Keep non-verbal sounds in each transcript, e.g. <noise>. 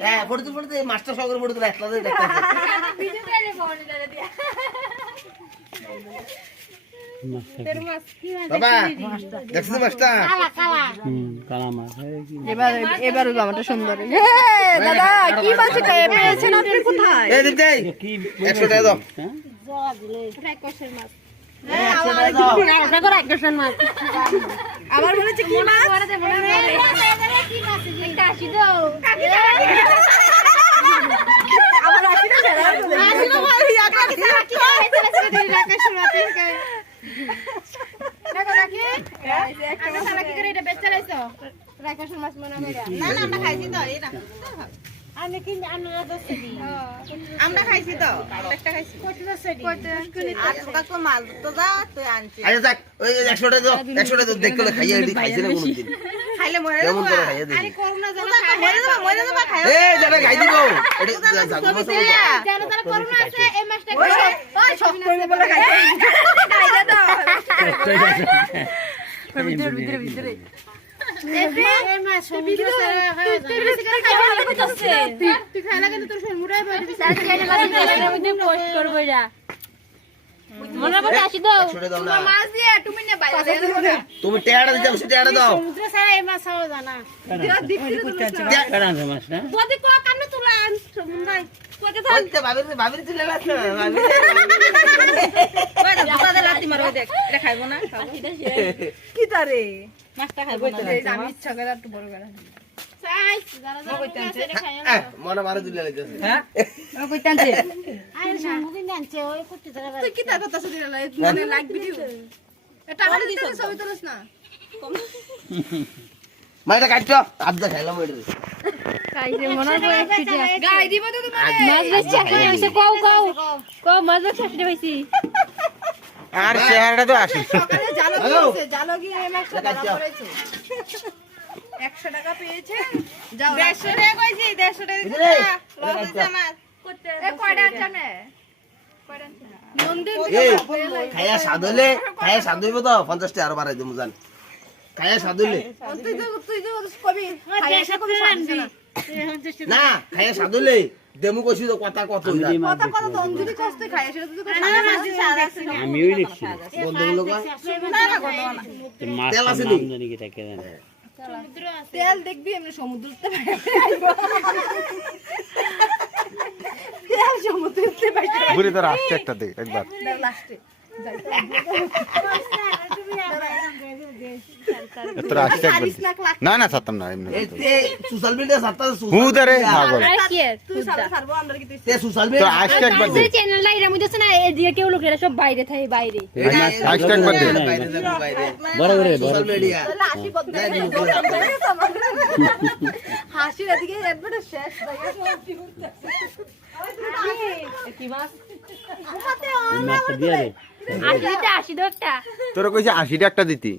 হ্যাঁ ফটো তুল photo master সহকারে ফটো তুল একলা কোথায়? এই কি হ্যাঁ? মাছ রাক্ষসের মাছ আবার বলেছে কি মাছ একটা আসি না না ইয়াকা কি রাক্ষসের মাছ মনে করে না না আমরা খাইছি তো আমি কিনে আমরা দশে দিই আমরা খাইছি তো একটা খাইছি কত দশে দিই আর মাল তো যা তুই আনছিস আচ্ছা যাক ওই একশো টাকা দাও একশো টাকা দাও খাইয়ে এটি খাইছে না কোনোদিন খাইলে মরে কেমন করে খাইয়ে দিই আরে করোনা জানা মরে যাবা মরে যাবা খাই এই যেটা খাই দিব এটা যাক বসে জানো তার করোনা আছে এই মাসটা ওই সব কইবে বলে খাইছে খাইলে দাও ভিতরে ভিতরে ভিতরে তুই খাইলা কিন্তু তোর শরীর মুড়াই বলে মনে পড়ে আসি দাও একশো টাকা দাও না। মাছ দিয়ে তুমি নে বাইরে তুমি টেয়াটা দিতে হবে টেয়াটা দাও। সমুদ্র ছাড়া এই মাছ খাওয়া জানা কারা আনছে মাছটা যদি কো কান্নে তুলান সমুদ্র কোকে বলতে ভাবির ভাবির তুলে না ভাবির কই দাদা দাদা লাতি মারো দেখ। এটা খাইবো না কি তারে? মাছটা খাইবো না। আমি ইচ্ছা করে একটু বড় করে মনে মারে তুলে লাইতেছে তুই কি তার কথা শুনি মানে লাইক ভিডিও এটা টাকা দিছ ছবি তুলিস না মাইটা কাটছো আদা খাইলাম ওইটা গাই দিব তো তোমার মাছ বেশি চাকরি হয়েছে কও কও কও মাছ বেশি চাকরি হয়েছে আর চেহারাটা তো আসি সকালে জালো গিয়ে ধরা পড়েছে একশো টাকা পেয়েছে। যাও দেড়শো টাকা কইছি দেড়শো টাকা দিতে বুঝলে? না লস হচ্ছে আমার। এ কয়টা আনছ? না তো পঞ্চাশ টাকা আরও বাড়াই দেবো জান। দেমু কইছি তো কথা কত কথা কষ্ট সেটা মাঝি সারা আমিও দেখছি। বন্ধুগুলো কয় না না কথা না। তেল আছে নি? জানি কি থাকে জানে তেল দেখবি এমনি সমুদ্র তেল সমুদ্রতে বাইরে ঘুরে তোর আসছে একটা দেখ একবার। লাস্টে <laughs> তোর একবার না না ছাড়তাম না এমনি সোশ্যাল মিডিয়া সাতটা হু ধরে পাগল আর কি আর তুই সারা সারবো আমরা কি তুই সোশ্যাল মিডিয়া আসছে একবার দে চ্যানেলটা এর মধ্যে আছে না এদিকে কেউ লোকেরা সব বাইরে থাকে একবার দে বড় বড় সোশ্যাল মিডিয়া হাসি বন্ধ হাসি এদিকে একবারে শেষ তোর কইছে আশিটা একটা দিতি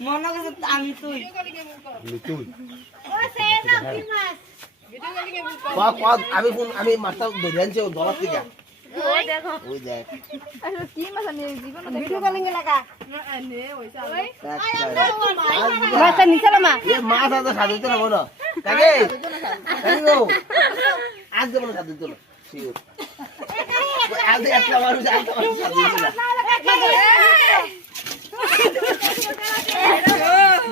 মনে করছে আমি তুই ক- আমি কোন আমি মাছটা ধরে আনছি গলার থেকে ওই দেখো। ওই দেখ। কি মাছ আমি জীবন ভিডিও কলিং লাগা। মাছটা নিচে নামা। এ মাছ আছে সাজিতে না বলো। তাকে তাকে গো? আজ দেবো না না। শিওর আজ একটা মানুষ একটা মানুষ সাজিতে না।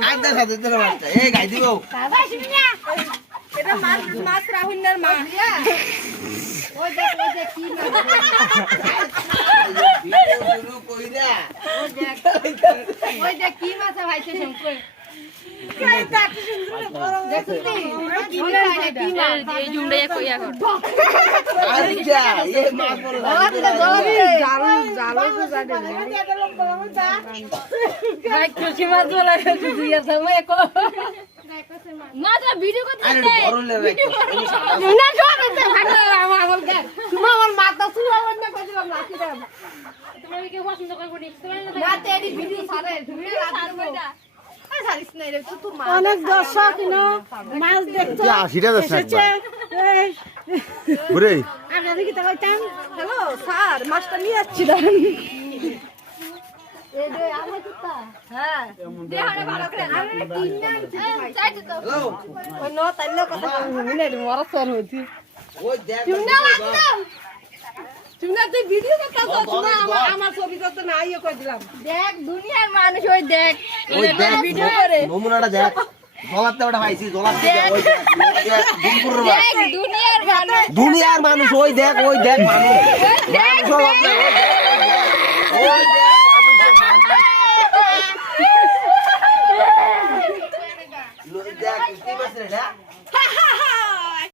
আজ দা সাজিতে না মাছটা। এই গাই দিব। এটা মাছ মাছ রাহুলের মা। ওই দেখ ওই দেখ কি মাছ ভাইছে শঙ্কর। আমার মাথা চুলা বন্ধ করে দিলাম লাঠি তোমার কি পছন্দ করব নি ভিডিও রাত দেবো অনেক দর্শক মাছ দেখতে এসেছে। হ্যালো স্যার মাছটা নিয়ে যাচ্ছিলাম হ্যাঁ। ওই ন তাইলে কথা তুমি না তুই ভিডিও করতেছ না আমার আমার ছবি করতে না ইয়ে দিলাম। দেখ দুনিয়ার মানুষ ওই দেখ। ওই দেখ ভিডিও করে। নমুনাটা দেখ। জলাতে ওটা পাইছি জলাতে ওই দুনিয়ার মানুষ। দুনিয়ার মানুষ ওই দেখ ওই দেখ মানুষ। মানুষ